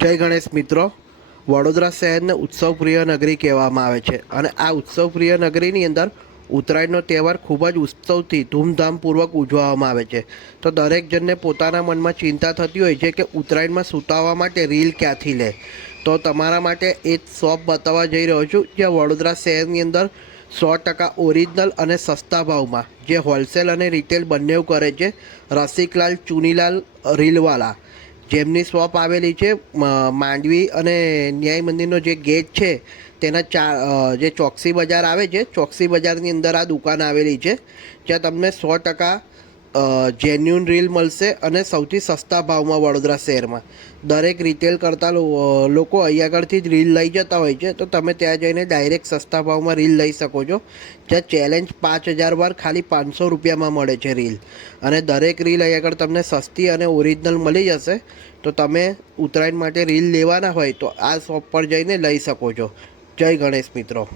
જય ગણેશ મિત્રો। વડોદરા શહેરને ઉત્સવપ્રિય નગરી કહેવામાં આવે છે અને આ ઉત્સવપ્રિય નગરીની અંદર ઉત્તરાયણનો તહેવાર ખૂબ જ ઉત્સવથી ધૂમધામપૂર્વક ઉજવવામાં આવે છે। તો દરેક જણને પોતાના મનમાં ચિંતા થતી હોય છે કે ઉત્તરાયણમાં સૂતાવવા માટે રીલ ક્યાંથી લે। તો તમારા માટે એક શોપ બતાવવા જઈ રહ્યો છું જ્યાં વડોદરા શહેરની અંદર 100% ઓરિજિનલ અને સસ્તા ભાવમાં જે હોલસેલ અને રિટેલ બંને કરે છે રસિકલાલ ચુનીલાલ રીલવાલા, જેમની શોપ આવેલી છે માંડવી અને ન્યાય મંદિરનો જે ગેટ છે તેના જે ચોકસી બજાર આવે છે, ચોકસી બજારની અંદર આ દુકાન આવેલી છે, જ્યાં તમને 100% જેન્યુન રીલ મળશે અને સૌથી સસ્તા ભાવમાં વડોદરા શહેરમાં। દરેક રિટેલ કરતા લોકો અહીં આગળથી જ રીલ લઈ જતા હોય છે, તો તમે ત્યાં જઈને ડાયરેક્ટ સસ્તા ભાવમાં રીલ લઈ શકો છો। જ્યાં ચેલેન્જ 5000 વાર ખાલી 500 રૂપિયામાં મળે છે રીલ, અને દરેક રીલ અહીં આગળ તમને સસ્તી અને ઓરિજિનલ મળી જશે। તો તમે ઉત્તરાયણ માટે રીલ લેવાના હોય તો આ શોપ પર જઈને લઈ શકો છો। જય ગણેશ મિત્રો।